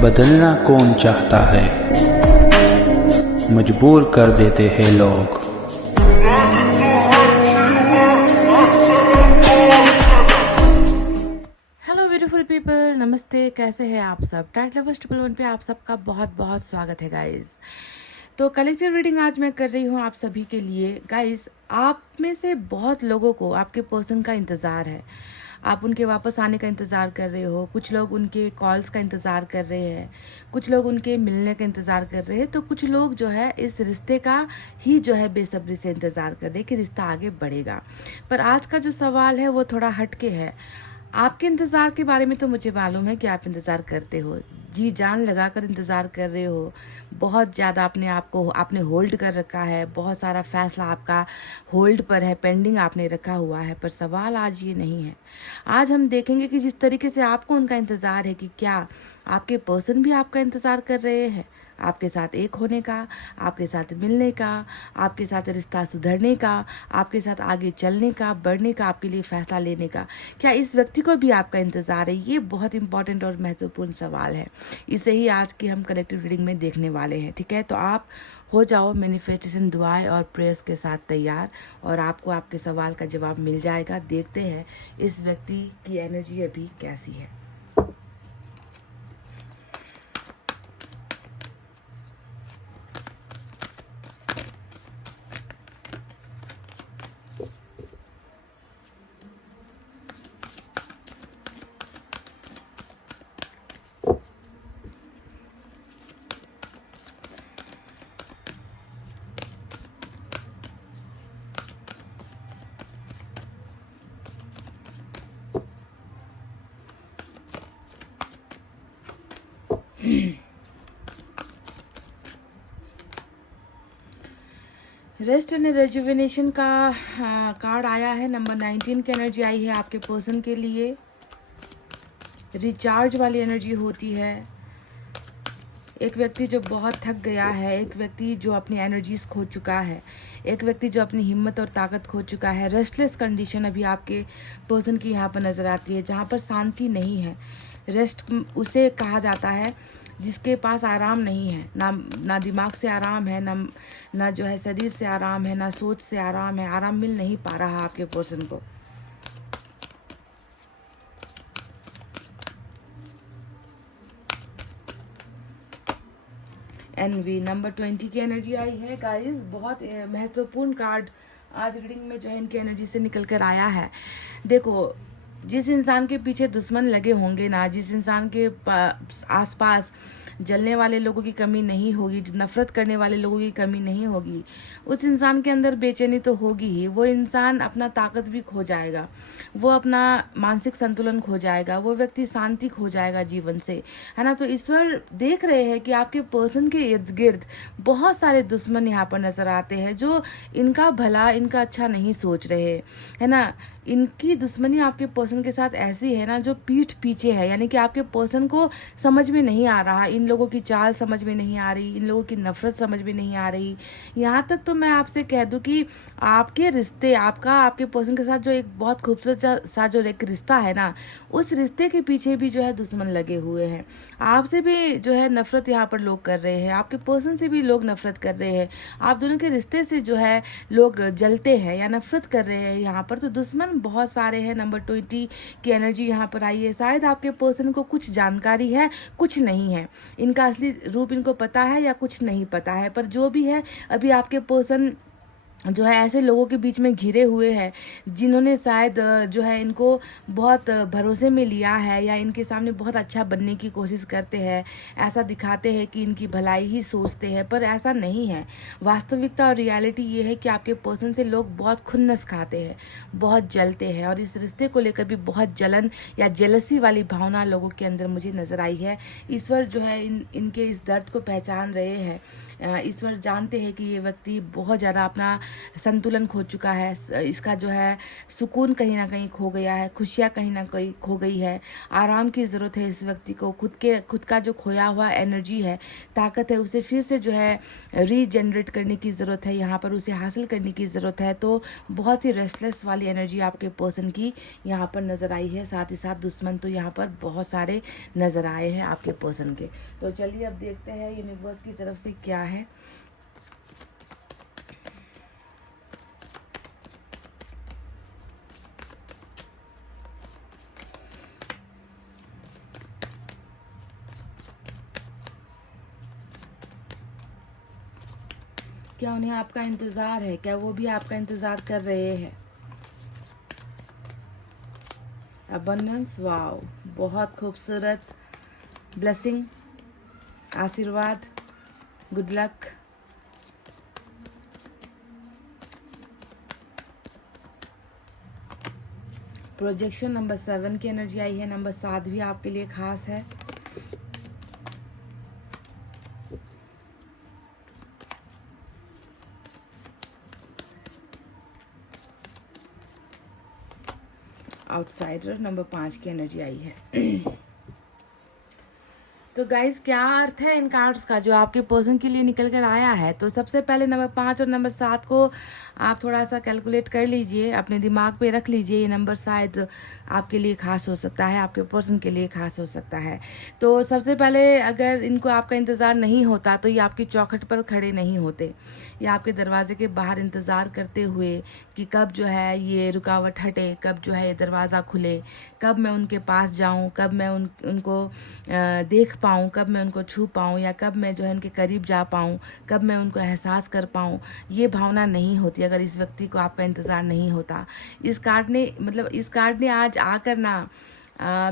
बदलना कौन चाहता है, मजबूर कर देते हैं लोग। हेलो ब्यूटीफुल पीपल, नमस्ते। कैसे हैं आप सब? टाइट लवर्स 111 पे आप सबका बहुत बहुत स्वागत है गाइस। तो कलेक्टिव रीडिंग आज मैं कर रही हूँ आप सभी के लिए। गाइस, आप में से बहुत लोगों को आपके पर्सन का इंतज़ार है। आप उनके वापस आने का इंतज़ार कर रहे हो। कुछ लोग उनके कॉल्स का इंतज़ार कर रहे हैं, कुछ लोग उनके मिलने का इंतज़ार कर रहे हैं, तो कुछ लोग जो है इस रिश्ते का ही जो है बेसब्री से इंतज़ार कर रहे हैं कि रिश्ता आगे बढ़ेगा। पर आज का जो सवाल है वो थोड़ा हटके है। आपके इंतज़ार के बारे में तो मुझे मालूम है कि आप इंतज़ार करते हो, जी जान लगाकर इंतज़ार कर रहे हो। बहुत ज़्यादा अपने आप को आपने होल्ड कर रखा है, बहुत सारा फैसला आपका होल्ड पर है, पेंडिंग आपने रखा हुआ है। पर सवाल आज ये नहीं है। आज हम देखेंगे कि जिस तरीके से आपको उनका इंतज़ार है, कि क्या आपके पर्सन भी आपका इंतज़ार कर रहे हैं आपके साथ एक होने का, आपके साथ मिलने का, आपके साथ रिश्ता सुधरने का, आपके साथ आगे चलने का, बढ़ने का, आपके लिए फैसला लेने का। क्या इस व्यक्ति को भी आपका इंतज़ार है? ये बहुत इंपॉर्टेंट और महत्वपूर्ण सवाल है। इसे ही आज की हम कलेक्टिव रीडिंग में देखने वाले हैं। ठीक है, तो आप हो जाओ मैनिफेस्टेशन दुआएं और प्रेयर्स के साथ तैयार, और आपको आपके सवाल का जवाब मिल जाएगा। देखते हैं इस व्यक्ति की एनर्जी अभी कैसी है। रेस्ट एंड रेजुविनेशन का कार्ड आया है। नंबर 19 की एनर्जी आई है आपके पर्सन के लिए। रिचार्ज वाली एनर्जी होती है। एक व्यक्ति जो बहुत थक गया है, एक व्यक्ति जो अपनी एनर्जीज खो चुका है, एक व्यक्ति जो अपनी हिम्मत और ताकत खो चुका है। रेस्टलेस कंडीशन अभी आपके पर्सन की यहाँ पर नज़र आती है, जहाँ पर शांति नहीं है। रेस्ट उसे कहा जाता है जिसके पास आराम नहीं है। ना दिमाग से आराम है, ना जो है शरीर से आराम है, ना सोच से आराम है। आराम मिल नहीं पा रहा आपके पर्सन को। एनवी नंबर 20 की एनर्जी आई है गाइस। बहुत महत्वपूर्ण कार्ड आज रीडिंग में जो है इनकी एनर्जी से निकल कर आया है। देखो, जिस इंसान के पीछे दुश्मन लगे होंगे ना, जिस इंसान के आसपास जलने वाले लोगों की कमी नहीं होगी, नफरत करने वाले लोगों की कमी नहीं होगी, उस इंसान के अंदर बेचैनी तो होगी ही। वो इंसान अपना ताकत भी खो जाएगा, वो अपना मानसिक संतुलन खो जाएगा, वो व्यक्ति शांति खो जाएगा जीवन से, है ना। तो ईश्वर देख रहे हैं कि आपके पर्सन के इर्द गिर्द बहुत सारे दुश्मन यहाँ पर नजर आते हैं, जो इनका भला, इनका अच्छा नहीं सोच रहे, है ना। इनकी दुश्मनी आपके पर्सन के साथ ऐसी है ना, जो पीठ पीछे है, यानी कि आपके पर्सन को समझ में नहीं आ रहा, इन लोगों की चाल समझ में नहीं आ रही, इन लोगों की नफरत समझ में नहीं आ रही। यहाँ तक तो मैं आपसे कह दूं कि आपके रिश्ते, आपके पर्सन के साथ जो एक बहुत खूबसूरत सा जो एक रिश्ता है ना, उस रिश्ते के पीछे भी जो है दुश्मन लगे हुए हैं। आपसे भी जो है नफरत यहाँ पर लोग कर रहे हैं, आपके पर्सन से भी लोग नफरत कर रहे हैं, आप दोनों के रिश्ते से जो है लोग जलते हैं या नफरत कर रहे हैं यहाँ पर। तो दुश्मन बहुत सारे हैं। नंबर 20 की एनर्जी यहाँ पर आई है। शायद आपके पर्सन को कुछ जानकारी है, कुछ नहीं है, इनका असली रूप इनको पता है या कुछ नहीं पता है। पर जो भी है, अभी आपके पर्सन जो है ऐसे लोगों के बीच में घिरे हुए हैं जिन्होंने शायद जो है इनको बहुत भरोसे में लिया है, या इनके सामने बहुत अच्छा बनने की कोशिश करते हैं, ऐसा दिखाते हैं कि इनकी भलाई ही सोचते हैं, पर ऐसा नहीं है। वास्तविकता और रियलिटी ये है कि आपके पर्सन से लोग बहुत खुन्नस खाते हैं, बहुत जलते हैं, और इस रिश्ते को लेकर भी बहुत जलन या जेलसी वाली भावना लोगों के अंदर मुझे नजर आई है। ईश्वर जो है इनके इस दर्द को पहचान रहे हैं। ईश्वर जानते हैं कि ये व्यक्ति बहुत ज़्यादा अपना संतुलन खो चुका है, इसका जो है सुकून कहीं ना कहीं खो गया है, खुशियाँ कहीं ना कहीं खो गई है, आराम की ज़रूरत है इस व्यक्ति को, खुद का जो खोया हुआ एनर्जी है, ताकत है, उसे फिर से जो है रीजनरेट करने की ज़रूरत है, यहाँ पर उसे हासिल करने की ज़रूरत है। तो बहुत ही रेस्टलेस वाली एनर्जी आपके पर्सन की यहाँ पर नज़र आई है। साथ ही साथ दुश्मन तो यहाँ पर बहुत सारे नज़र आए हैं आपके पर्सन के। तो चलिए अब देखते हैं यूनिवर्स की तरफ से क्या है। क्या उन्हें आपका इंतज़ार है? क्या वो भी आपका इंतज़ार कर रहे हैं? अबंडेंस, वाओ, बहुत खूबसूरत, ब्लेसिंग, आशीर्वाद, गुड लक। प्रोजेक्शन नंबर 7 की एनर्जी आई है। नंबर 7 भी आपके लिए खास है। आउटसाइडर नंबर 5 की एनर्जी आई है। तो गाइज क्या अर्थ है इन कार्ड्स का जो आपके पर्सन के लिए निकल कर आया है? तो सबसे पहले नंबर 5 और नंबर 7 को आप थोड़ा सा कैलकुलेट कर लीजिए, अपने दिमाग पे रख लीजिए। ये नंबर शायद आपके लिए खास हो सकता है, आपके पर्सन के लिए खास हो सकता है। तो सबसे पहले अगर इनको आपका इंतज़ार नहीं होता तो ये आपकी चौखट पर खड़े नहीं होते, ये आपके दरवाजे के बाहर इंतज़ार करते हुए कि कब जो है ये रुकावट हटे, कब जो है ये दरवाज़ा खुले, कब मैं उनके पास जाऊं, कब मैं उनको देख पाऊँ, कब मैं उनको छू पाऊँ, या कब मैं जो है उनके करीब जा पाऊँ, कब मैं उनको एहसास कर पाऊँ। ये भावना नहीं होती अगर इस व्यक्ति को आपका इंतज़ार नहीं होता। इस कार्ड ने आज आकर ना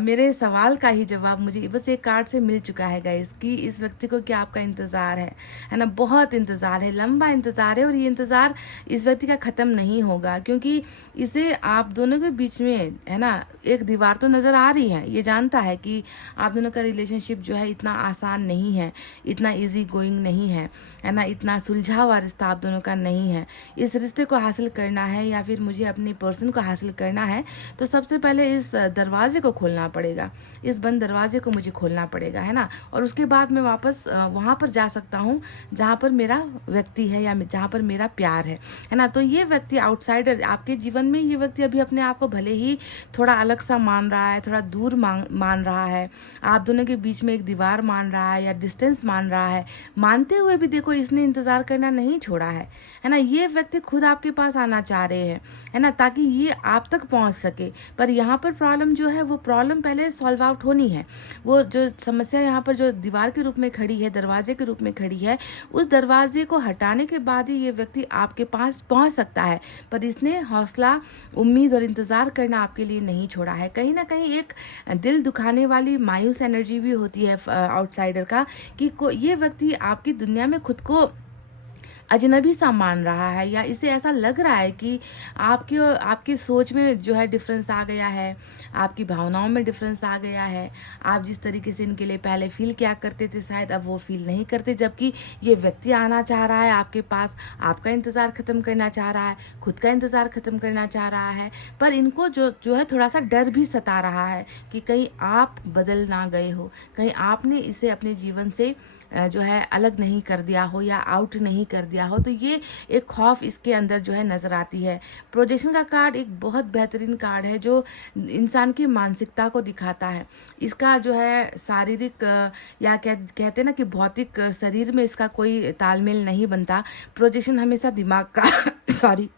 मेरे सवाल का ही जवाब मुझे बस एक कार्ड से मिल चुका है गाइस, कि इस व्यक्ति को क्या आपका इंतज़ार है ना। बहुत इंतज़ार है, लंबा इंतज़ार है, और ये इंतज़ार इस व्यक्ति का ख़त्म नहीं होगा, क्योंकि इसे आप दोनों के बीच में है ना एक दीवार तो नज़र आ रही है। ये जानता है कि आप दोनों का रिलेशनशिप जो है इतना आसान नहीं है, इतना ईजी गोइंग नहीं है ना, इतना सुलझा हुआ रिश्ता आप दोनों का नहीं है। इस रिश्ते को हासिल करना है या फिर मुझे अपने पर्सन को हासिल करना है तो सबसे पहले इस दरवाजे को खोलना पड़ेगा, इस बंद दरवाजे को मुझे खोलना पड़ेगा, है ना। और उसके बाद मैं वापस वहाँ पर जा सकता हूँ जहाँ पर मेरा व्यक्ति है या जहाँ पर मेरा प्यार है ना। तो ये व्यक्ति आउटसाइडर आपके जीवन में, ये व्यक्ति अभी अपने आप को भले ही थोड़ा अलग सा मान रहा है, थोड़ा दूर मान रहा है, आप दोनों के बीच में एक दीवार मान रहा है या डिस्टेंस मान रहा है। मानते हुए भी देखो इसने इंतजार करना नहीं छोड़ा है ना। ये व्यक्ति खुद आपके पास आना चाह रहे हैं, है ना, ताकि ये आप तक पहुंच सके। पर यहाँ पर प्रॉब्लम जो है वो प्रॉब्लम पहले सॉल्व आउट होनी है। वो जो समस्या यहाँ पर जो दीवार के रूप में खड़ी है, दरवाजे के रूप में खड़ी है, उस दरवाजे को हटाने के बाद ही ये व्यक्ति आपके पास पहुंच सकता है। पर इसने हौसला, उम्मीद और इंतजार करना आपके लिए नहीं छोड़ा है। कहीं ना कहीं एक दिल दुखाने वाली मायूस एनर्जी भी होती है आउटसाइडर का, कि ये व्यक्ति आपकी दुनिया में खुद को अजनबी सा मान रहा है, या इसे ऐसा लग रहा है कि आपकी सोच में जो है डिफरेंस आ गया है, आपकी भावनाओं में डिफरेंस आ गया है। आप जिस तरीके से इनके लिए पहले फील किया करते थे शायद अब वो फील नहीं करते, जबकि ये व्यक्ति आना चाह रहा है आपके पास, आपका इंतज़ार ख़त्म करना चाह रहा है, खुद का इंतज़ार ख़त्म करना चाह रहा है। पर इनको जो है थोड़ा सा डर भी सता रहा है कि कहीं आप बदल ना गए हो, कहीं आपने इसे अपने जीवन से जो है अलग नहीं कर दिया हो या आउट नहीं कर दिया हो। तो ये एक खौफ इसके अंदर जो है नज़र आती है। प्रोजेक्शन का कार्ड एक बहुत बेहतरीन कार्ड है जो इंसान की मानसिकता को दिखाता है। इसका जो है शारीरिक या कहते हैं ना कि भौतिक शरीर में इसका कोई तालमेल नहीं बनता। प्रोजेक्शन हमेशा दिमाग का सॉरी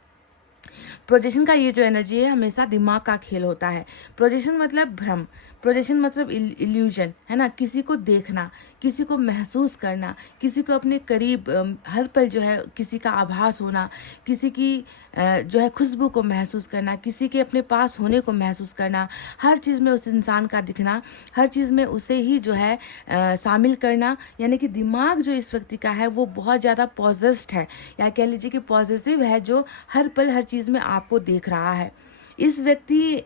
प्रोजेक्शन का ये जो एनर्जी है हमेशा दिमाग का खेल होता है। प्रोजेक्शन मतलब भ्रम, प्रोजेक्शन मतलब इल्यूजन, है ना। किसी को देखना, किसी को महसूस करना, किसी को अपने करीब हर पल जो है किसी का आभास होना, किसी की जो है खुशबू को महसूस करना, किसी के अपने पास होने को महसूस करना, हर चीज़ में उस इंसान का दिखना, हर चीज़ में उसे ही जो है शामिल करना। यानी कि दिमाग जो इस व्यक्ति का है वो बहुत ज़्यादा पॉजेस्ड है, या कह लीजिए कि पॉजिटिव है, जो हर पल हर चीज़ में आपको देख रहा है। इस व्यक्ति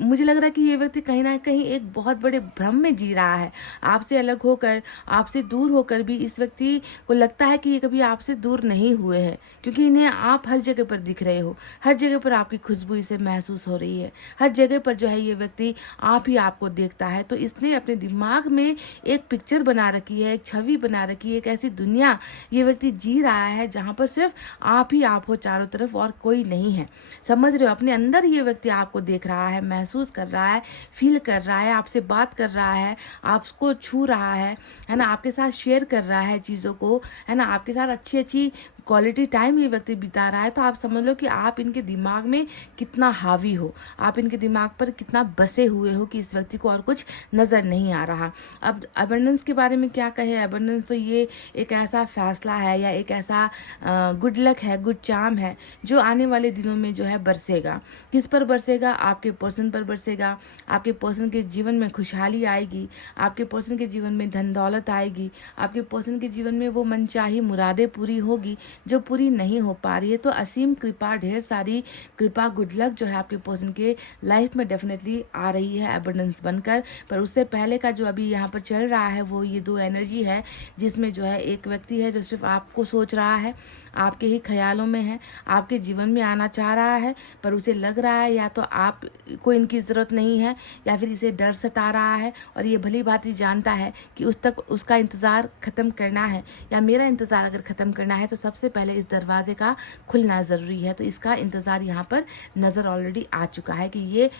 मुझे लग रहा है कि ये व्यक्ति कहीं ना कहीं एक बहुत बड़े भ्रम में जी रहा है। आपसे अलग होकर, आपसे दूर होकर भी इस व्यक्ति को लगता है कि ये कभी आपसे दूर नहीं हुए हैं, क्योंकि इन्हें आप हर जगह पर दिख रहे हो, हर जगह पर आपकी खुशबू इसे महसूस हो रही है, हर जगह पर जो है ये व्यक्ति आप ही आपको देखता है। तो इसने अपने दिमाग में एक पिक्चर बना रखी है, एक छवि बना रखी है, एक ऐसी दुनिया ये व्यक्ति जी रहा है जहाँ पर सिर्फ आप ही आप हो चारों तरफ और कोई नहीं है। समझ रहे हो? अपने अंदर ये व्यक्ति आपको देख रहा है, महसूस कर रहा है, फील कर रहा है, आपसे बात कर रहा है, आपको छू रहा है ना, आपके साथ शेयर कर रहा है चीज़ों को, है ना, आपके साथ अच्छी अच्छी क्वालिटी टाइम ये व्यक्ति बिता रहा है। तो आप समझ लो कि आप इनके दिमाग में कितना हावी हो, आप इनके दिमाग पर कितना बसे हुए हो कि इस व्यक्ति को और कुछ नज़र नहीं आ रहा। अब अबंडेंस के बारे में क्या कहे? अबंडेंस तो ये एक ऐसा फैसला है या एक ऐसा गुड लक है, गुड चार्म है जो आने वाले दिनों में जो है बरसेगा। किस पर बरसेगा? आपके पर्सन पर बरसेगा। आपके पर्सन के जीवन में खुशहाली आएगी, आपके पर्सन के जीवन में धन दौलत आएगी, आपके पर्सन के जीवन में वो मनचाही मुरादें पूरी होगी जो पूरी नहीं हो पा रही है। तो असीम कृपा, ढेर सारी कृपा, गुड लक जो है आपके पर्सन के लाइफ में डेफिनेटली आ रही है एबंडेंस बनकर। पर उससे पहले का जो अभी यहाँ पर चल रहा है वो ये दो एनर्जी है, जिसमें जो है एक व्यक्ति है जो सिर्फ आपको सोच रहा है, आपके ही ख्यालों में है, आपके जीवन में आना चाह रहा है, पर उसे लग रहा है या तो आपको इनकी ज़रूरत नहीं है या फिर इसे डर सता रहा है, और ये भली भांति जानता है कि उस तक उसका इंतज़ार ख़त्म करना है या मेरा इंतज़ार अगर ख़त्म करना है तो सबसे पहले इस दरवाजे का खुलना ज़रूरी है। तो इसका इंतज़ार यहाँ पर नज़र ऑलरेडी आ चुका है कि ये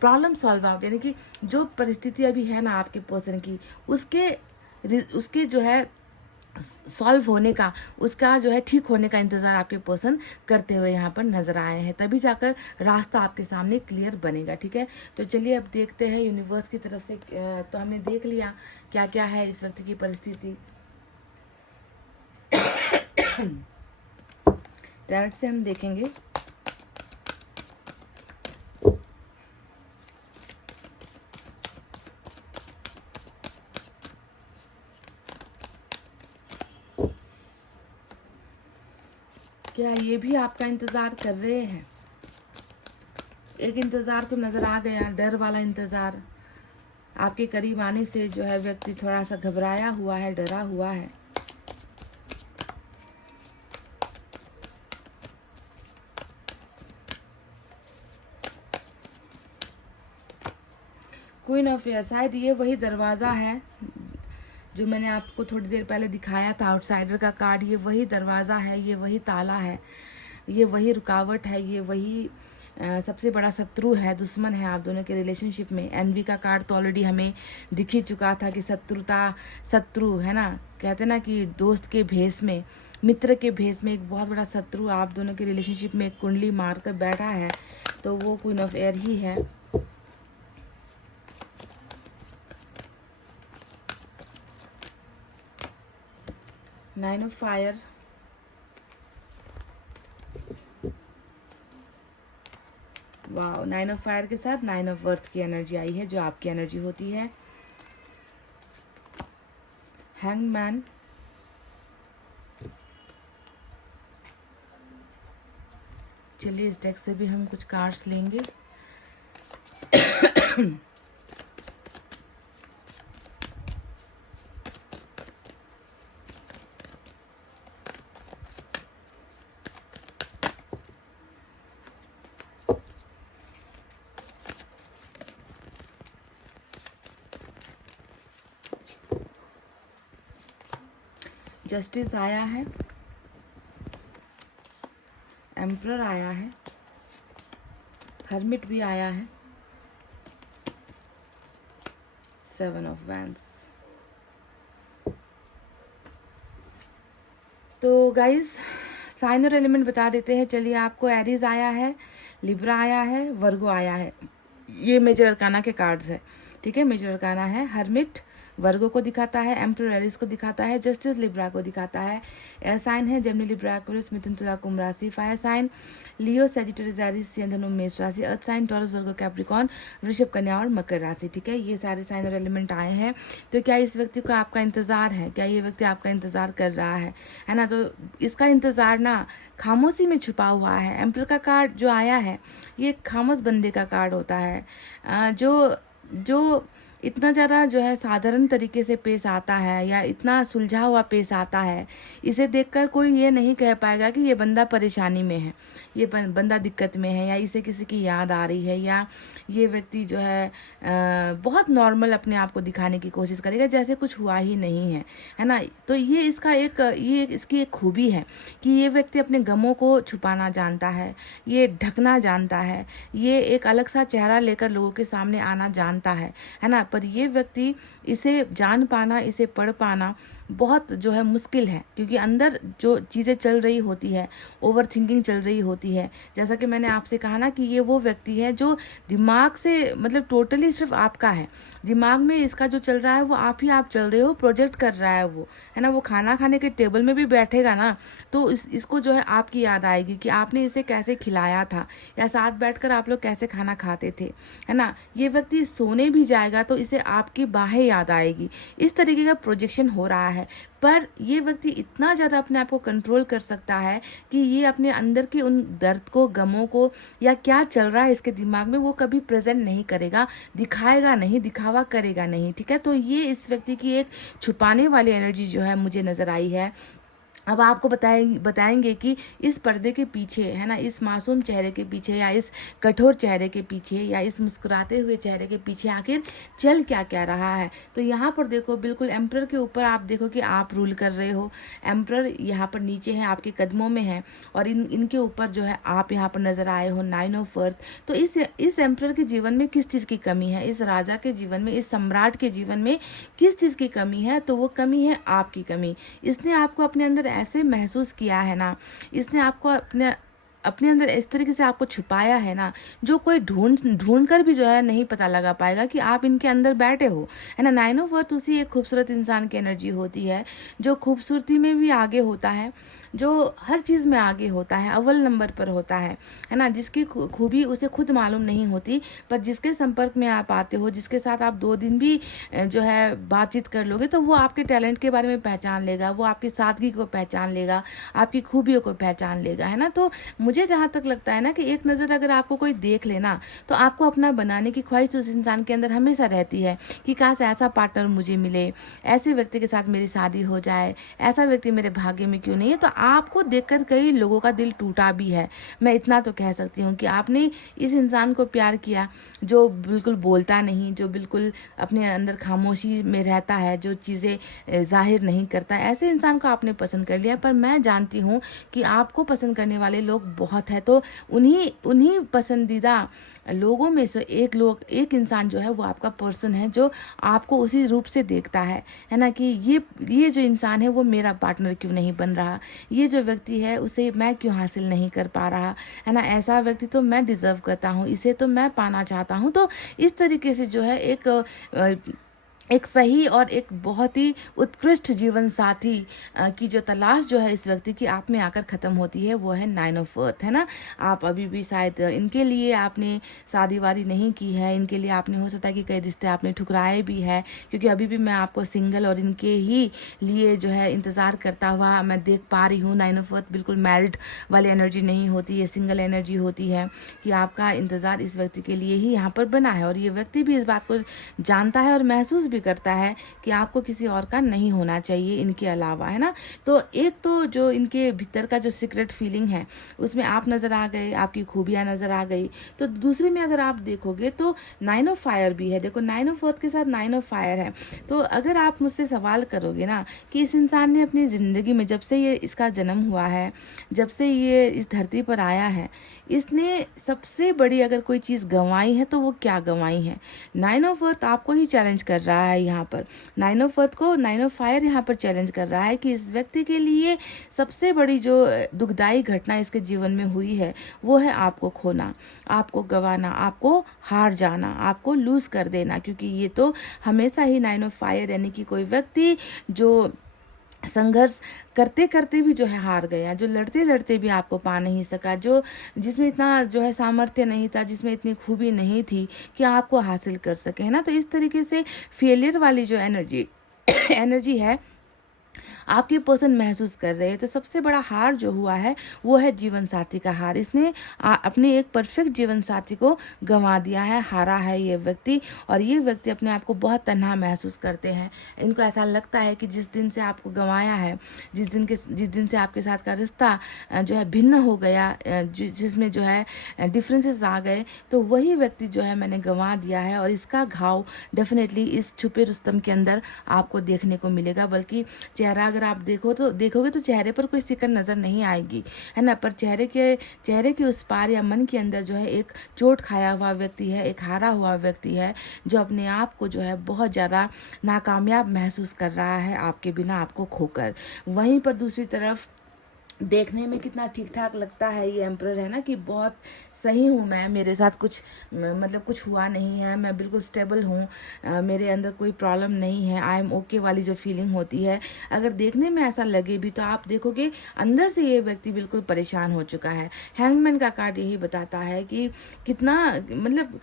प्रॉब्लम सॉल्व आउट, यानी कि जो परिस्थिति अभी है ना आपके पर्सन की, उसके जो है सॉल्व होने का, उसका जो है ठीक होने का इंतज़ार आपके पर्सन करते हुए यहाँ पर नज़र आए हैं। तभी जाकर रास्ता आपके सामने क्लियर बनेगा। ठीक है, तो चलिए अब देखते हैं यूनिवर्स की तरफ से। तो हमने देख लिया क्या क्या है इस व्यक्ति की परिस्थिति। डायरेक्ट से हम देखेंगे। क्या ये भी आपका इंतज़ार कर रहे हैं? एक इंतज़ार तो नज़र आ गया, डर वाला इंतज़ार। आपके करीब आने से जो है व्यक्ति थोड़ा सा घबराया हुआ है, डरा हुआ है। क्वीन ऑफ एयर, शायद ये वही दरवाज़ा है जो मैंने आपको थोड़ी देर पहले दिखाया था, आउटसाइडर का कार्ड। ये वही दरवाज़ा है, ये वही ताला है, ये वही रुकावट है, ये वही सबसे बड़ा शत्रु है, दुश्मन है आप दोनों के रिलेशनशिप में। एनवी का कार्ड तो ऑलरेडी हमें दिख ही चुका था कि शत्रु है ना, कहते ना कि दोस्त के भेष में, मित्र के भेष में एक बहुत बड़ा शत्रु आप दोनों के रिलेशनशिप में एक कुंडली मारकर बैठा है, तो वो क्वीन ऑफ एयर ही है। नाइन ऑफ फायर, वाह, नाइन ऑफ फायर के साथ नाइन ऑफ वर्थ की एनर्जी आई है जो आपकी एनर्जी होती है। हैंगमैन, चलिए इस डेक से भी हम कुछ कार्ड्स लेंगे। जस्टिस आया है, एम्परर आया है, हर्मिट भी आया है, सेवन ऑफ वैंड्स। तो गाइस साइन और एलिमेंट बता देते हैं। चलिए, आपको एरीज आया है, लिब्रा आया है, वर्गो आया है। ये मेजर अरकाना के कार्ड्स है। ठीक है। मेजर अरकाना है हर्मिट, वर्गो को दिखाता है, एम्परर एरिस को दिखाता है, जस्टिस लिब्रा को दिखाता है। एयर साइन है जेमिनी, लिब्रा, एक्वेरियस, मिथुन, तुला, कुंभ राशि। फायर साइन लियो, सजिटेरियस, एरीज, सिंह, धनु, मेष राशि। अर्थ साइन टॉरस, वर्गो, कैप्रिकॉर्न, वृषभ, कन्या और मकर राशि। ठीक है, ये सारे साइन और एलिमेंट आए हैं। तो क्या इस व्यक्ति को आपका इंतजार है? क्या ये व्यक्ति आपका इंतजार कर रहा है ना? तो इसका इंतजार ना खामोशी में छुपा हुआ है। एम्परर का कार्ड जो आया है ये खामोश बंदे का कार्ड होता है, जो इतना ज़्यादा जो है साधारण तरीके से पेश आता है या इतना सुलझा हुआ पेश आता है, इसे देखकर कोई ये नहीं कह पाएगा कि ये बंदा परेशानी में है, ये बंदा दिक्कत में है, या इसे किसी की याद आ रही है, या ये व्यक्ति जो है बहुत नॉर्मल अपने आप को दिखाने की कोशिश करेगा जैसे कुछ हुआ ही नहीं है ना। तो ये इसकी एक खूबी है कि ये व्यक्ति अपने गमों को छुपाना जानता है, ये ढकना जानता है, ये एक अलग सा चेहरा लेकर लोगों के सामने आना जानता है ना। पर ये व्यक्ति इसे जान पाना, इसे पढ़ पाना बहुत जो है मुश्किल है, क्योंकि अंदर जो चीज़ें चल रही होती है, ओवर थिंकिंग चल रही होती है। जैसा कि मैंने आपसे कहा ना कि ये वो व्यक्ति है जो दिमाग से मतलब टोटली सिर्फ आपका है, दिमाग में इसका जो चल रहा है वो आप ही आप चल रहे हो, प्रोजेक्ट कर रहा है वो, है ना। वो खाना खाने के टेबल में भी बैठेगा ना तो इसको जो है आपकी याद आएगी कि आपने इसे कैसे खिलाया था, या साथ बैठकर आप लोग कैसे खाना खाते थे, है ना। ये व्यक्ति सोने भी जाएगा तो इसे आपकी बाहें याद आएगी। इस तरीके का प्रोजेक्शन हो रहा है। पर ये व्यक्ति इतना ज़्यादा अपने आप को कंट्रोल कर सकता है कि ये अपने अंदर के उन दर्द को, गमों को, या क्या चल रहा है इसके दिमाग में, वो कभी प्रेजेंट नहीं करेगा, दिखाएगा नहीं, दिखावा करेगा नहीं। ठीक है, तो ये इस व्यक्ति की एक छुपाने वाली एनर्जी जो है मुझे नज़र आई है। अब आपको बताएंगे कि इस पर्दे के पीछे, है ना, इस मासूम चेहरे के पीछे, या इस कठोर चेहरे के पीछे, या इस मुस्कुराते हुए चेहरे के पीछे आखिर चल क्या क्या रहा है। तो यहाँ पर देखो, बिल्कुल एम्परर के ऊपर आप देखो कि आप रूल कर रहे हो। एम्परर यहाँ पर नीचे है, आपके कदमों में है, और इनके ऊपर जो है आप यहाँ पर नजर आए हो, 9 ऑफ अर्थ। तो इस एम्परर के जीवन में किस चीज़ की कमी है, इस राजा के जीवन में, इस सम्राट के जीवन में किस चीज़ की कमी है? तो वो कमी है आपकी कमी। इसने आपको अपने अंदर ऐसे महसूस किया है ना, इसने आपको अपने अंदर इस तरीके से आपको छुपाया है ना, जो कोई ढूंढ कर भी जो है नहीं पता लगा पाएगा कि आप इनके अंदर बैठे हो, है ना। 9 ऑफ अर्थ उसी एक खूबसूरत इंसान की एनर्जी होती है जो खूबसूरती में भी आगे होता है, जो हर चीज़ में आगे होता है, अव्वल नंबर पर होता है ना। जिसकी खूबी उसे खुद मालूम नहीं होती, पर जिसके संपर्क में आप आते हो, जिसके साथ आप 2 दिन भी जो है बातचीत कर लोगे, तो वो आपके टैलेंट के बारे में पहचान लेगा, वो आपकी सादगी को पहचान लेगा, आपकी खूबियों को पहचान लेगा, है ना। तो मुझे जहाँ तक लगता है ना कि एक नज़र अगर आपको कोई देख लेना तो आपको अपना बनाने की ख्वाहिश उस इंसान के अंदर हमेशा रहती है कि काश ऐसा पार्टनर मुझे मिले, ऐसे व्यक्ति के साथ मेरी शादी हो जाए, ऐसा व्यक्ति मेरे भाग्य में क्यों नहीं है। तो आपको देखकर कई लोगों का दिल टूटा भी है। मैं इतना तो कह सकती हूँ कि आपने इस इंसान को प्यार किया जो बिल्कुल बोलता नहीं, जो बिल्कुल अपने अंदर खामोशी में रहता है, जो चीज़ें जाहिर नहीं करता, ऐसे इंसान को आपने पसंद कर लिया। पर मैं जानती हूँ कि आपको पसंद करने वाले लोग बहुत है, तो उन्हीं पसंदीदा लोगों में से एक इंसान जो है वो आपका पर्सन है, जो आपको उसी रूप से देखता है ना, कि ये जो इंसान है वो मेरा पार्टनर क्यों नहीं बन रहा, ये जो व्यक्ति है उसे मैं क्यों हासिल नहीं कर पा रहा, है ना। ऐसा व्यक्ति तो मैं डिजर्व करता हूँ, इसे तो मैं पाना चाहता हूँ। तो इस तरीके से जो है एक सही और एक बहुत ही उत्कृष्ट जीवन साथी की जो तलाश जो है इस व्यक्ति की आप में आकर ख़त्म होती है, वो है 9 ऑफ अर्थ, है ना। आप अभी भी शायद इनके लिए आपने शादी वादी नहीं की है, इनके लिए आपने हो सकता है कि कई रिश्ते आपने ठुकराए भी है, क्योंकि अभी भी मैं आपको सिंगल और इनके ही लिए जो है इंतज़ार करता हुआ मैं देख पा रही हूँ। 9 ऑफ अर्थ बिल्कुल मैरिड वाली एनर्जी नहीं होती, ये सिंगल एनर्जी होती है कि आपका इंतज़ार इस व्यक्ति के लिए ही यहाँ पर बना है, और ये व्यक्ति भी इस बात को जानता है और महसूस भी करता है कि आपको किसी और का नहीं होना चाहिए इनके अलावा, है ना। तो एक तो जो इनके भीतर का जो सीक्रेट फीलिंग है उसमें आप नज़र आ गए, आपकी खूबियाँ नज़र आ गई। तो दूसरे में अगर आप देखोगे तो 9 ऑफ फायर भी है। देखो 9 ऑफ अर्थ के साथ 9 ऑफ फायर है। तो अगर आप मुझसे सवाल करोगे ना कि इस इंसान ने अपनी ज़िंदगी में, जब से ये इसका जन्म हुआ है, जब से ये इस धरती पर आया है, इसने सबसे बड़ी अगर कोई चीज़ गंवाई है तो वो क्या गंवाई है? 9 ऑफ अर्थ आपको ही चैलेंज कर रहा है यहाँ पर। 9 ऑफ अर्थ को 9 ऑफ फायर यहाँ पर चैलेंज कर रहा है कि इस व्यक्ति के लिए सबसे बड़ी जो दुखदाई घटना इसके जीवन में हुई है वो है आपको खोना, आपको गंवाना, आपको हार जाना, आपको लूज कर देना। क्योंकि ये तो हमेशा ही 9 ऑफ फायर यानी कि कोई व्यक्ति जो संघर्ष करते करते भी जो है हार गया, जो लड़ते लड़ते भी आपको पा नहीं सका, जो जिसमें इतना जो है सामर्थ्य नहीं था, जिसमें इतनी खूबी नहीं थी कि आपको हासिल कर सके, है ना। तो इस तरीके से फेलियर वाली जो एनर्जी है आपके पर्सन महसूस कर रहे हैं। तो सबसे बड़ा हार जो हुआ है वो है जीवन साथी का हार। इसने अपने एक परफेक्ट जीवन साथी को गंवा दिया है, हारा है ये व्यक्ति। और ये व्यक्ति अपने आप को बहुत तन्हा महसूस करते हैं। इनको ऐसा लगता है कि जिस दिन से आपको गंवाया है, जिस दिन से आपके साथ का रिश्ता जो है भिन्न हो गया, जिसमें जो है डिफरेंसेस आ गए, तो वही व्यक्ति जो है मैंने गंवा दिया है। और इसका घाव डेफिनेटली इस छुपे रुस्तम के अंदर आपको देखने को मिलेगा। बल्कि चेहरा अगर आप देखोगे तो चेहरे पर कोई सिकन नजर नहीं आएगी, है ना। पर चेहरे के उस पार या मन के अंदर जो है एक चोट खाया हुआ व्यक्ति है, एक हारा हुआ व्यक्ति है, जो अपने आप को जो है बहुत ज़्यादा नाकामयाब महसूस कर रहा है आपके बिना, आपको खोकर। वहीं पर दूसरी तरफ देखने में कितना ठीक ठाक लगता है ये एम्परर, है ना, कि बहुत सही हूँ मैं, मेरे साथ कुछ मतलब कुछ हुआ नहीं है, मैं बिल्कुल स्टेबल हूँ, मेरे अंदर कोई प्रॉब्लम नहीं है, आई एम ओके वाली जो फीलिंग होती है, अगर देखने में ऐसा लगे भी तो आप देखोगे अंदर से ये व्यक्ति बिल्कुल परेशान हो चुका है। हैंगमैन का कार्ड यही बताता है कि कितना मतलब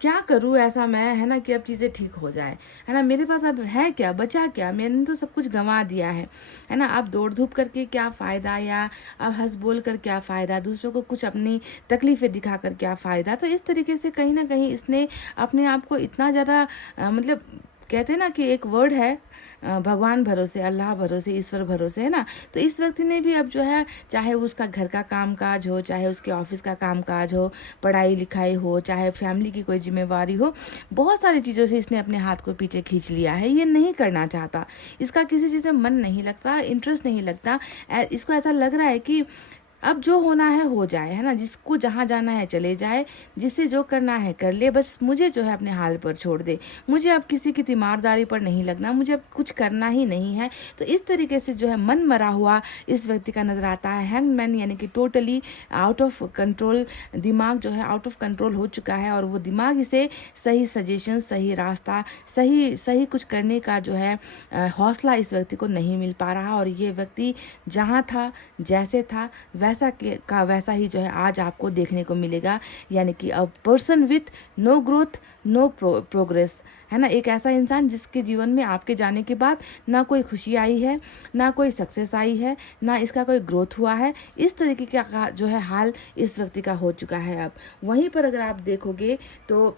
क्या करूँ ऐसा मैं, है ना, कि अब चीज़ें ठीक हो जाए, है ना। मेरे पास अब है क्या, बचा क्या, मैंने तो सब कुछ गंवा दिया है ना। अब दौड़ धूप करके क्या फ़ायदा, या अब हंस बोल कर क्या फ़ायदा, दूसरों को कुछ अपनी तकलीफ़ें दिखा कर क्या फ़ायदा। तो इस तरीके से कहीं ना कहीं इसने अपने आप को इतना ज़्यादा मतलब कहते हैं ना कि एक वर्ड है भगवान भरोसे, अल्लाह भरोसे, ईश्वर भरोसे, है ना। तो इस व्यक्ति ने भी अब जो है, चाहे उसका घर का कामकाज हो, चाहे उसके ऑफिस का कामकाज हो, पढ़ाई लिखाई हो, चाहे फैमिली की कोई जिम्मेवारी हो, बहुत सारी चीज़ों से इसने अपने हाथ को पीछे खींच लिया है। ये नहीं करना चाहता, इसका किसी चीज़ में मन नहीं लगता, इंटरेस्ट नहीं लगता। इसको ऐसा लग रहा है कि अब जो होना है हो जाए, है ना, जिसको जहाँ जाना है चले जाए, जिससे जो करना है कर ले, बस मुझे जो है अपने हाल पर छोड़ दे, मुझे अब किसी की तीमारदारी पर नहीं लगना, मुझे अब कुछ करना ही नहीं है। तो इस तरीके से जो है मन मरा हुआ इस व्यक्ति का नजर आता है। हैंगमैन यानी कि टोटली आउट ऑफ कंट्रोल, दिमाग जो है आउट ऑफ कंट्रोल हो चुका है, और वो दिमाग इसे सही सजेशन, सही रास्ता, सही कुछ करने का जो है हौसला इस व्यक्ति को नहीं मिल पा रहा। और ये व्यक्ति जहाँ था, जैसे था, वैसा ही जो है आज आपको देखने को मिलेगा। यानी कि a person with no growth, no progress, है ना। एक ऐसा इंसान जिसके जीवन में आपके जाने के बाद ना कोई खुशी आई है, ना कोई सक्सेस आई है, ना इसका कोई ग्रोथ हुआ है। इस तरीके का जो है हाल इस व्यक्ति का हो चुका है। अब वहीं पर अगर आप देखोगे तो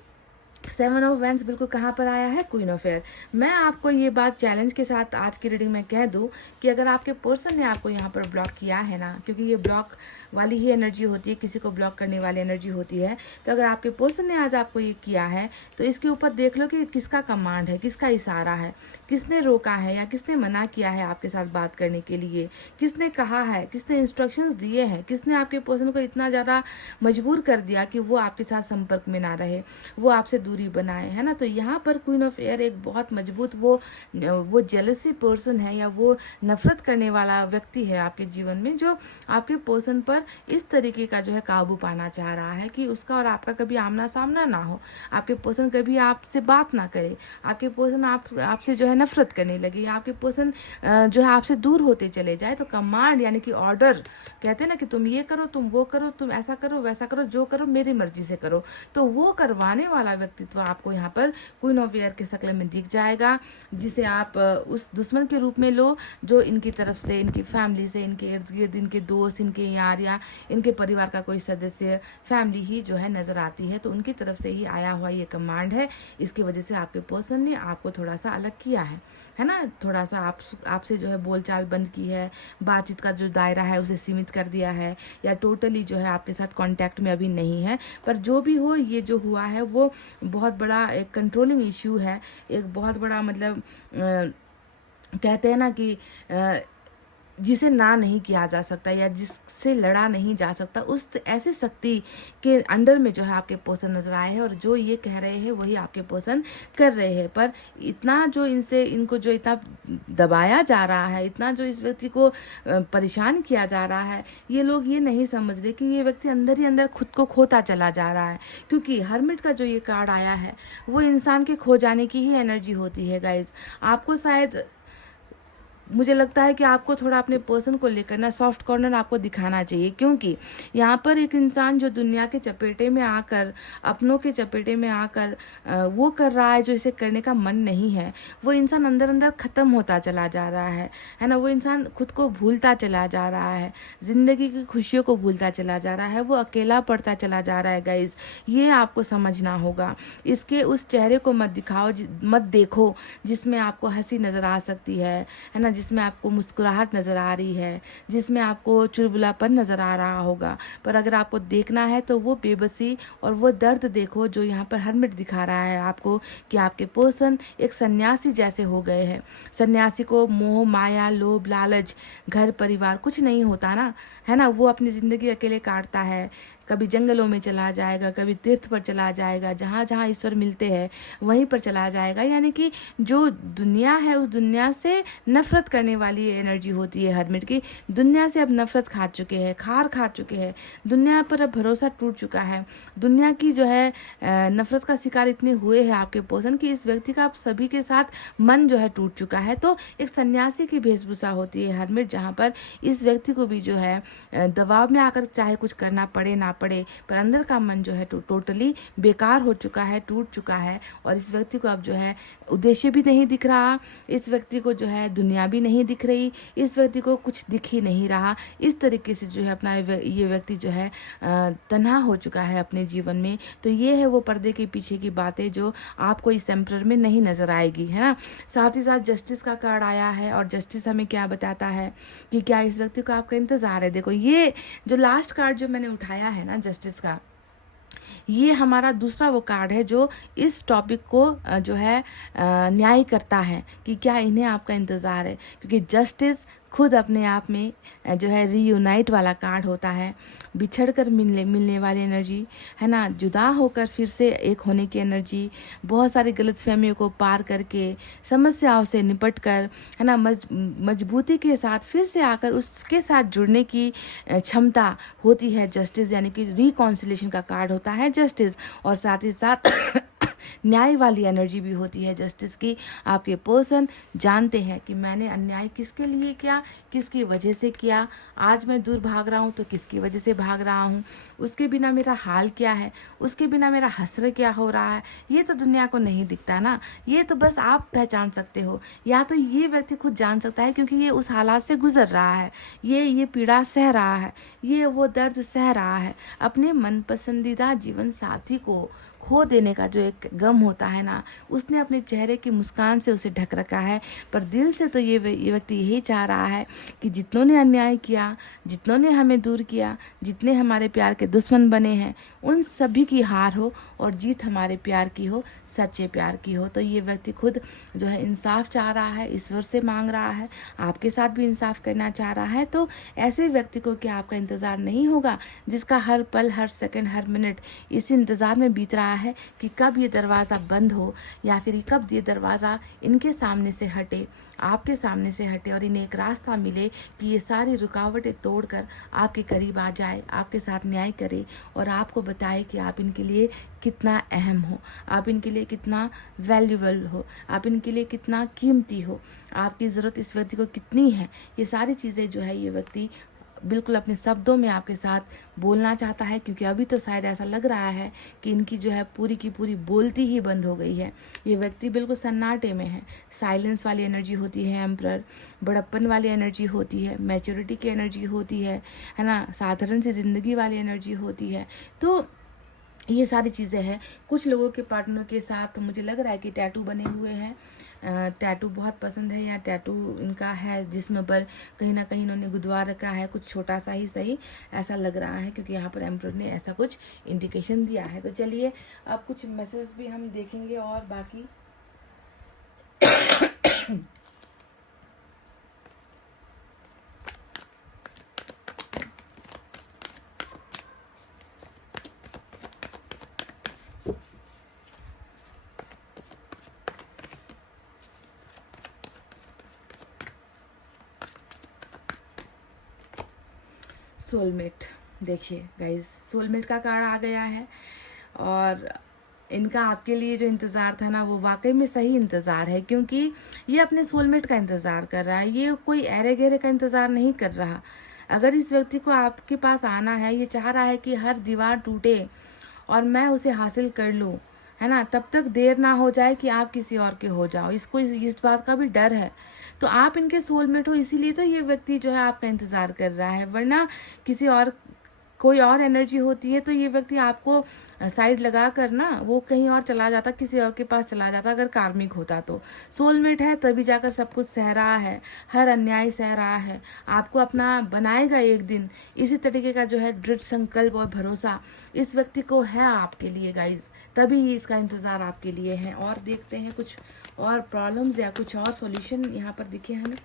7 ऑफ वैंड्स बिल्कुल कहाँ पर आया है, क्वीन ऑफ एयर। मैं आपको ये बात चैलेंज के साथ आज की रीडिंग में कह दूँ कि अगर आपके पर्सन ने आपको यहाँ पर ब्लॉक किया है ना, क्योंकि ये ब्लॉक वाली ही एनर्जी होती है, किसी को ब्लॉक करने वाली एनर्जी होती है, तो अगर आपके पर्सन ने आज आपको ये किया है तो इसके ऊपर देख लो कि किसका कमांड है, किसका इशारा है, किसने रोका है या किसने मना किया है आपके साथ बात करने के लिए, किसने कहा है, किसने इंस्ट्रक्शंस दिए हैं, किसने आपके पर्सन को इतना ज़्यादा मजबूर कर दिया कि वो आपके साथ संपर्क में ना रहे, वो आपसे दूरी बनाए, है ना। तो यहाँ पर क्वीन ऑफ एयर एक बहुत मजबूत वो जेलसी पर्सन है, या वो नफरत करने वाला व्यक्ति है आपके जीवन में, जो आपके पर्सन पर इस तरीके का जो है काबू पाना चाह रहा है कि उसका और आपका कभी आमना सामना ना हो, आपके पर्सन कभी आपसे बात ना करे, आपके पर्सन आपसे जो है नफरत करने लगे, या आपके पर्सन जो है आपसे दूर होते चले जाए। तो कमांड यानी कि ऑर्डर, कहते हैं ना कि तुम ये करो, तुम वो करो, तुम ऐसा करो, वैसा करो, जो करो मेरी मर्जी से करो, तो वो करवाने वाला व्यक्तित्व आपको यहाँ पर क्वीन ऑफ एयर के शक्ल में दिख जाएगा, जिसे आप उस दुश्मन के रूप में लो जो इनकी तरफ से, इनकी फैमिली से, इनके इर्द गिर्द, इनके दोस्त, इनके यार, या इनके परिवार का कोई सदस्य, फैमिली ही जो है नजर आती है। तो उनकी तरफ से ही आया हुआ ये कमांड है। इसकी वजह से आपके पर्सन ने आपको थोड़ा सा अलग किया है ना, थोड़ा सा आपसे जो है बोलचाल बंद की है, बातचीत का जो दायरा है उसे सीमित कर दिया है, या टोटली जो है आपके साथ कांटेक्ट में अभी नहीं है। पर जो भी हो, ये जो हुआ है वो बहुत बड़ा एक कंट्रोलिंग इश्यू है, एक बहुत बड़ा मतलब कहते हैं ना कि जिसे ना नहीं किया जा सकता या जिससे लड़ा नहीं जा सकता, उस ऐसे शक्ति के अंडर में जो है आपके पर्सन नजर आए हैं, और जो ये कह रहे हैं वही आपके पर्सन कर रहे हैं। पर इतना जो इनको जो इतना दबाया जा रहा है, इतना जो इस व्यक्ति को परेशान किया जा रहा है, ये लोग ये नहीं समझ रहे कि ये व्यक्ति अंदर ही अंदर खुद को खोता चला जा रहा है। क्योंकि हर्मिट का जो ये कार्ड आया है वो इंसान के खो जाने की ही एनर्जी होती है गाइज। आपको शायद, मुझे लगता है कि आपको थोड़ा अपने पर्सन को लेकर ना सॉफ्ट कॉर्नर आपको दिखाना चाहिए, क्योंकि यहाँ पर एक इंसान जो दुनिया के चपेटे में आकर, अपनों के चपेटे में आकर वो कर रहा है जो इसे करने का मन नहीं है, वो इंसान अंदर अंदर ख़त्म होता चला जा रहा है ना। वो इंसान खुद को भूलता चला जा रहा है, ज़िंदगी की खुशियों को भूलता चला जा रहा है, वो अकेला पड़ता चला जा रहा है गाइज। ये आपको समझना होगा। इसके उस चेहरे को मत दिखाओ, मत देखो जिसमें आपको हंसी नज़र आ सकती है ना, जिसमें आपको मुस्कुराहट नज़र आ रही है, जिसमें आपको चुलबुलापन नज़र आ रहा होगा। पर अगर आपको देखना है तो वो बेबसी और वो दर्द देखो जो यहाँ पर हर्मिट दिखा रहा है आपको, कि आपके पर्सन एक सन्यासी जैसे हो गए हैं। सन्यासी को मोह माया लोभ लालच घर परिवार कुछ नहीं होता ना, है ना। वो अपनी ज़िंदगी अकेले काटता है, कभी जंगलों में चला जाएगा, कभी तीर्थ पर चला जाएगा, जहाँ जहाँ ईश्वर मिलते हैं वहीं पर चला जाएगा। यानी कि जो दुनिया है उस दुनिया से नफरत करने वाली एनर्जी होती है हर्मिट की। दुनिया से अब नफरत खा चुके हैं, खार खा चुके हैं, दुनिया पर अब भरोसा टूट चुका है। दुनिया की जो है नफरत का शिकार इतने हुए हैं आपके पर्सन कि इस व्यक्ति का अब सभी के साथ मन जो है टूट चुका है। तो एक सन्यासी की वेशभूषा होती है हर्मिट, जहाँ पर इस व्यक्ति को भी जो है दबाव में आकर चाहे कुछ करना पड़े ना पड़े, पर अंदर का मन जो है टोटली बेकार हो चुका है, टूट चुका है। और इस व्यक्ति को अब जो है उद्देश्य भी नहीं दिख रहा, इस व्यक्ति को जो है दुनिया भी नहीं दिख रही, इस व्यक्ति को कुछ दिख ही नहीं रहा। इस तरीके से जो है अपना ये व्यक्ति जो है तन्हा हो चुका है अपने जीवन में। तो ये है वो पर्दे के पीछे की बातें जो आपको इस एम्परर में नहीं नजर आएगी, है ना। साथ ही साथ जस्टिस का कार्ड आया है, और जस्टिस हमें क्या बताता है कि क्या इस व्यक्ति को आपका इंतजार है। देखो ये जो लास्ट कार्ड जो मैंने उठाया है ना जस्टिस का, ये हमारा दूसरा वो कार्ड है जो इस टॉपिक को जो है न्याय करता है कि क्या इन्हें आपका इंतज़ार है। क्योंकि जस्टिस खुद अपने आप में जो है रीयूनाइट वाला कार्ड होता है, बिछड़ कर मिलने वाली एनर्जी, है ना, जुदा होकर फिर से एक होने की एनर्जी, बहुत सारी गलतफहमियों को पार करके, समस्याओं से निपट कर, है ना, मजबूती के साथ फिर से आकर उसके साथ जुड़ने की क्षमता होती है जस्टिस। यानी कि रिकॉन्सिलेशन का कार्ड होता है जस्टिस। और साथ ही साथ न्याय वाली एनर्जी भी होती है जस्टिस की। आपके पर्सन जानते हैं कि मैंने अन्याय किसके लिए किया, किसकी वजह से किया, आज मैं दूर भाग रहा हूँ तो किसकी वजह से भाग रहा हूँ, उसके बिना मेरा हाल क्या है, उसके बिना मेरा हसर क्या हो रहा है। ये तो दुनिया को नहीं दिखता ना, ये तो बस आप पहचान सकते हो, या तो ये व्यक्ति खुद जान सकता है क्योंकि ये उस हालात से गुजर रहा है, ये पीड़ा सह रहा है, ये वो दर्द सह रहा है। अपने मन पसंदीदा जीवन साथी को खो देने का जो एक गम होता है ना, उसने अपने चेहरे की मुस्कान से उसे ढक रखा है। पर दिल से तो ये व्यक्ति यही चाह रहा है कि जितनों ने अन्याय किया, जितनों ने हमें दूर किया, जितने हमारे प्यार के दुश्मन बने हैं, उन सभी की हार हो और जीत हमारे प्यार की हो, सच्चे प्यार की हो। तो ये व्यक्ति खुद जो है इंसाफ चाह रहा है, ईश्वर से मांग रहा है, आपके साथ भी इंसाफ करना चाह रहा है। तो ऐसे व्यक्ति को क्या आपका इंतज़ार नहीं होगा, जिसका हर पल, हर सेकंड, हर मिनट इस इंतज़ार में बीत रहा है कि कब ये दरवाज़ा बंद हो, या फिर कब ये दरवाज़ा इनके सामने से हटे, आपके सामने से हटे, और इन्हें एक रास्ता मिले कि ये सारी रुकावटें तोड़कर आपके करीब आ जाए, आपके साथ न्याय करे और आपको बताए कि आप इनके लिए कितना अहम हो, आप इनके लिए कितना वैल्यूबल हो, आप इनके लिए कितना कीमती हो, आपकी ज़रूरत इस व्यक्ति को कितनी है। ये सारी चीज़ें जो है ये व्यक्ति बिल्कुल अपने शब्दों में आपके साथ बोलना चाहता है। क्योंकि अभी तो शायद ऐसा लग रहा है कि इनकी जो है पूरी की पूरी बोलती ही बंद हो गई है। ये व्यक्ति बिल्कुल सन्नाटे में है। साइलेंस वाली एनर्जी होती है एम्परर, बड़प्पन वाली एनर्जी होती है, मैच्योरिटी की एनर्जी होती है ना, साधारण सी ज़िंदगी वाली एनर्जी होती है। तो ये सारी चीज़ें हैं। कुछ लोगों के पार्टनर के साथ मुझे लग रहा है कि टैटू बने हुए हैं, टैटू बहुत पसंद है, या टैटू इनका है जिस्म पर कहीं ना कहीं इन्होंने गुदवा रखा है, कुछ छोटा सा ही सही ऐसा लग रहा है, क्योंकि यहाँ पर एम्परर ने ऐसा कुछ इंडिकेशन दिया है। तो चलिए अब कुछ मैसेज भी हम देखेंगे और बाकी सोलमेट। देखिए गाइस, सोलमेट का कार्ड आ गया है और इनका आपके लिए जो इंतज़ार था ना, वो वाकई में सही इंतज़ार है, क्योंकि ये अपने सोलमेट का इंतज़ार कर रहा है। ये कोई अरे गहरे का इंतज़ार नहीं कर रहा। अगर इस व्यक्ति को आपके पास आना है, ये चाह रहा है कि हर दीवार टूटे और मैं उसे हासिल कर लूँ, है ना, तब तक देर ना हो जाए कि आप किसी और के हो जाओ। इसको इस बात का भी डर है। तो आप इनके सोलमेट हो, इसीलिए तो ये व्यक्ति जो है आपका इंतज़ार कर रहा है। वरना किसी और कोई और एनर्जी होती है तो ये व्यक्ति आपको साइड लगा कर ना वो कहीं और चला जाता, किसी और के पास चला जाता, अगर कार्मिक होता तो। सोलमेट है तभी जाकर सब कुछ सह रहा है, हर अन्याय सह रहा है, आपको अपना बनाएगा एक दिन। इसी तरीके का जो है दृढ़ संकल्प और भरोसा इस व्यक्ति को है आपके लिए गाइज, तभी इसका इंतज़ार आपके लिए है। और देखते हैं कुछ और प्रॉब्लम्स या कुछ और सॉल्यूशन यहाँ पर दिखे हमें।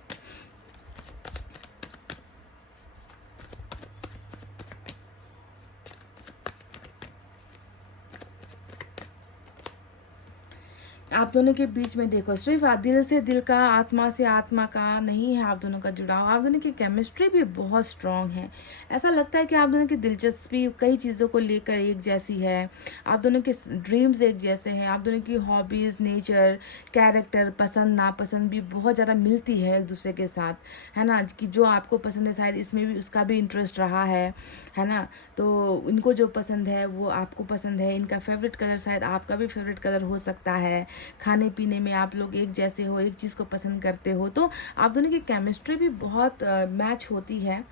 आप दोनों के बीच में देखो, सिर्फ दिल से दिल का, आत्मा से आत्मा का नहीं है आप दोनों का जुड़ाव। आप दोनों की केमिस्ट्री भी बहुत स्ट्रांग है। ऐसा लगता है कि आप दोनों की दिलचस्पी कई चीज़ों को लेकर एक जैसी है। आप दोनों के ड्रीम्स एक जैसे हैं। आप दोनों की हॉबीज़, नेचर, कैरेक्टर, पसंद नापसंद भी बहुत ज़्यादा मिलती है एक दूसरे के साथ, है ना। कि जो आपको पसंद है शायद इसमें भी उसका भी इंटरेस्ट रहा है ना। तो इनको जो पसंद है वो आपको पसंद है। इनका फेवरेट कलर शायद आपका भी फेवरेट कलर हो सकता है। खाने पीने में आप लोग एक जैसे हो, एक चीज़ को पसंद करते हो। तो आप दोनों की केमिस्ट्री भी बहुत मैच होती है।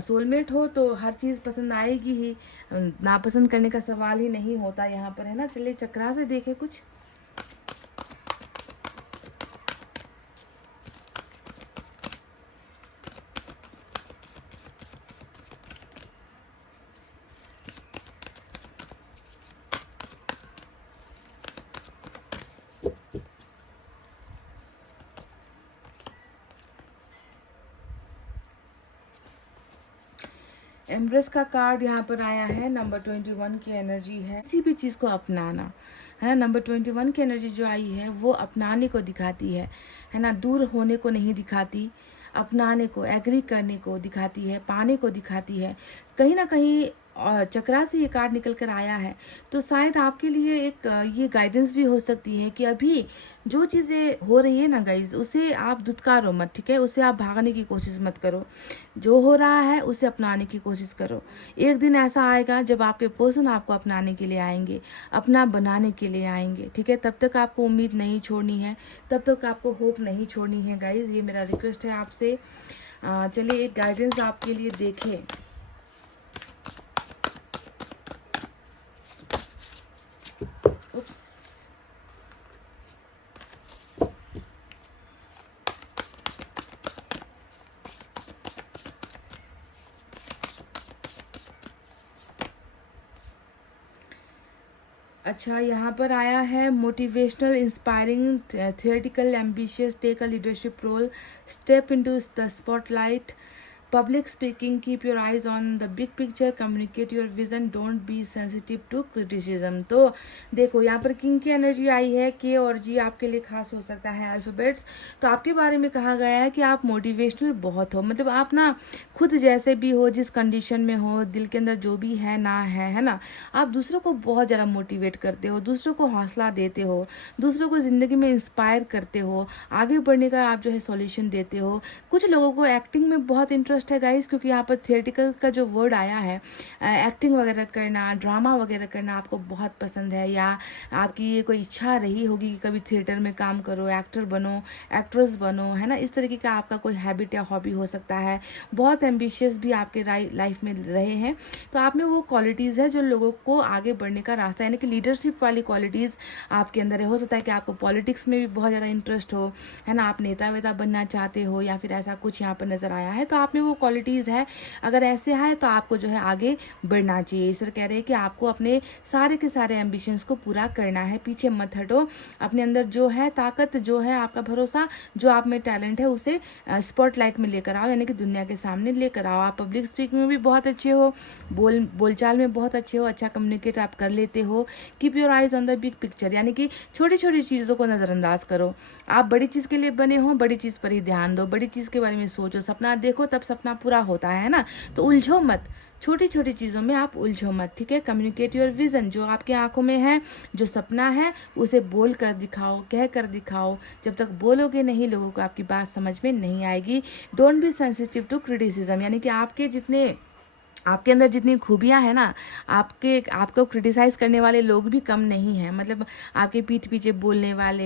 सोलमेट हो तो हर चीज़ पसंद आएगी ही, नापसंद करने का सवाल ही नहीं होता यहाँ पर, है ना। चलिए चक्रा से देखें कुछ। एम्ब्रेस का कार्ड यहाँ पर आया है। नंबर 21 की एनर्जी है, किसी भी चीज़ को अपनाना, है ना। नंबर 21 की एनर्जी जो आई है वो अपनाने को दिखाती है ना। दूर होने को नहीं दिखाती, अपनाने को, एग्री करने को दिखाती है, पाने को दिखाती है। कहीं ना कहीं और चक्रा से ये कार्ड निकल कर आया है तो शायद आपके लिए एक ये गाइडेंस भी हो सकती है कि अभी जो चीज़ें हो रही है ना गाइज, उसे आप दुत्कारो मत, ठीक है। उसे आप भागने की कोशिश मत करो। जो हो रहा है उसे अपनाने की कोशिश करो। एक दिन ऐसा आएगा जब आपके पर्सन आपको अपनाने के लिए आएंगे, अपना बनाने के लिए आएंगे, ठीक है। तब तक आपको उम्मीद नहीं छोड़नी है, तब तक आपको होप नहीं छोड़नी है गाइज। ये मेरा रिक्वेस्ट है आपसे। चलिए एक गाइडेंस आपके लिए देखें। उप्स, अच्छा, यहाँ पर आया है motivational, inspiring, theoretical, ambitious, take a leadership role, step into the spotlight, public speaking, keep your eyes on the big picture, communicate your vision, don't be sensitive to criticism. तो देखो यहाँ पर किंग की एनर्जी आई है। के और जी आपके लिए खास हो सकता है अल्फ़ाबेट्स। तो आपके बारे में कहा गया है कि आप मोटिवेशनल बहुत हो, मतलब आप ना खुद जैसे भी हो, जिस कंडीशन में हो, दिल के अंदर जो भी है ना, है ना, आप दूसरों को बहुत ज़्यादा मोटिवेट करते हो, दूसरों को हौसला देते हो, दूसरों को ज़िंदगी में इंस्पायर करते हो, आगे बढ़ने का आप जो है सॉल्यूशन देते हो। कुछ लोगों को एक्टिंग में बहुत इंटरेस्ट है गाइस, क्योंकि यहाँ पर थिएटिकल का जो वर्ड आया है, एक्टिंग वगैरह करना, ड्रामा वगैरह करना आपको बहुत पसंद है, या आपकी ये कोई इच्छा रही होगी कि कभी थिएटर में काम करो, एक्टर बनो, एक्ट्रेस बनो, है ना। इस तरीके का आपका कोई हैबिट या हॉबी हो सकता है। बहुत एम्बिशियस भी आपके लाइफ में रहे हैं। तो आप में वो क्वालिटीज़ है जो लोगों को आगे बढ़ने का रास्ता, यानी कि लीडरशिप वाली क्वालिटीज़ आपके अंदर है। हो सकता है कि आपको पॉलिटिक्स में भी बहुत ज़्यादा इंटरेस्ट हो, है ना, आप नेता वेता बनना चाहते हो, या फिर ऐसा कुछ यहाँ पर नज़र आया है। तो आप में वो क्वालिटीज़ है। अगर ऐसे है तो आपको जो है आगे बढ़ना चाहिए। ईश्वर कह रहे हैं कि आपको अपने सारे के सारे एम्बिशंस को पूरा करना है, पीछे मत हटो। अपने अंदर जो है ताकत, जो है आपका भरोसा, जो आप में टैलेंट है, उसे स्पॉटलाइट में लेकर आओ, यानी कि दुनिया के सामने लेकर आओ। आप पब्लिक स्पीकिंग में भी बहुत अच्छे हो, बोलचाल में बहुत अच्छे हो, अच्छा कम्युनिकेट आप कर लेते हो। Keep your eyes on the big picture, यानी कि छोटी छोटी चीज़ों को नज़रअंदाज करो। आप बड़ी चीज़ के लिए बने हो, बड़ी चीज़ पर ही ध्यान दो, बड़ी चीज़ के बारे में सोचो, सपना देखो, तब सपना सपना पूरा होता है ना, तो उलझो मत, छोटी छोटी चीज़ों में आप उलझो मत, ठीक है। कम्युनिकेट योर विज़न, जो आपके आंखों में है, जो सपना है, उसे बोल कर दिखाओ, कह कर दिखाओ। जब तक बोलोगे नहीं, लोगों को आपकी बात समझ में नहीं आएगी। Don't be sensitive to criticism, यानी कि आपके अंदर जितनी खूबियां हैं ना, आपको क्रिटिसाइज करने वाले लोग भी कम नहीं हैं। मतलब आपके पीठ पीछे बोलने वाले,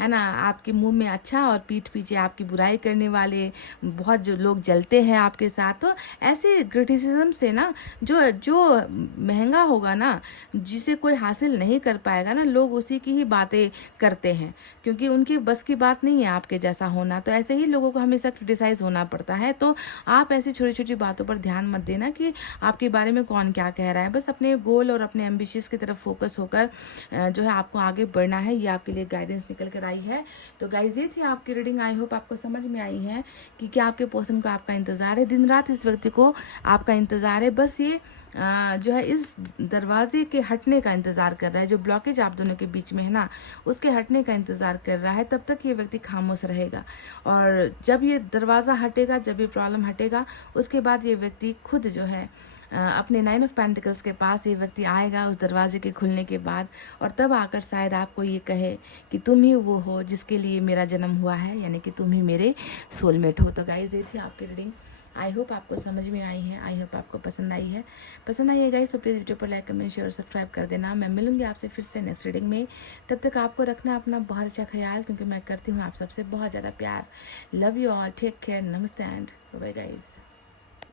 है ना, आपके मुंह में अच्छा और पीठ पीछे आपकी बुराई करने वाले बहुत जो लोग जलते हैं आपके साथ। तो ऐसे क्रिटिसिज्म से ना, जो महंगा होगा ना, जिसे कोई हासिल नहीं कर पाएगा ना, लोग उसी की ही बातें करते हैं, क्योंकि उनकी बस की बात नहीं है आपके जैसा होना। तो ऐसे ही लोगों को हमेशा क्रिटिसाइज होना पड़ता है। तो आप ऐसी छोटी छोटी बातों पर ध्यान मत देना कि आपके बारे में कौन क्या कह रहा है। बस अपने गोल और अपने एम्बिशियस की तरफ फोकस होकर जो है आपको आगे बढ़ना है। ये आपके लिए गाइडेंस निकल कर आई है। तो गाइज, ये थी आपकी रीडिंग। आई होप आपको समझ में आई है कि क्या आपके पर्सन को आपका इंतजार है। दिन रात इस व्यक्ति को आपका इंतजार है। बस ये जो है इस दरवाजे के हटने का इंतजार कर रहा है। जो ब्लॉकेज आप दोनों के बीच में है ना, उसके हटने का इंतजार कर रहा है। तब तक ये व्यक्ति खामोश रहेगा, और जब ये दरवाज़ा हटेगा, जब ये प्रॉब्लम हटेगा, उसके बाद ये व्यक्ति खुद जो है अपने 9 ऑफ पेंटिकल्स के पास ये व्यक्ति आएगा उस दरवाजे के खुलने के बाद, और तब आकर शायद आपको ये कहे कि तुम ही वो हो जिसके लिए मेरा जन्म हुआ है, यानी कि तुम ही मेरे सोलमेट हो। तो गाइज, ये थी आपकी रीडिंग। आई होप आपको समझ में आई है, आई होप आपको पसंद आई है। पसंद आई है गाइस, तो प्लीज़ वीडियो पर लाइक, कमेंट, शेयर और सब्सक्राइब कर देना। मैं मिलूंगी आपसे फिर से नेक्स्ट रीडिंग में। तब तक आपको रखना अपना बहुत अच्छा ख्याल, क्योंकि मैं करती हूँ आप सबसे बहुत ज़्यादा प्यार। Love you all, take care, नमस्ते एंड बाय गाइस।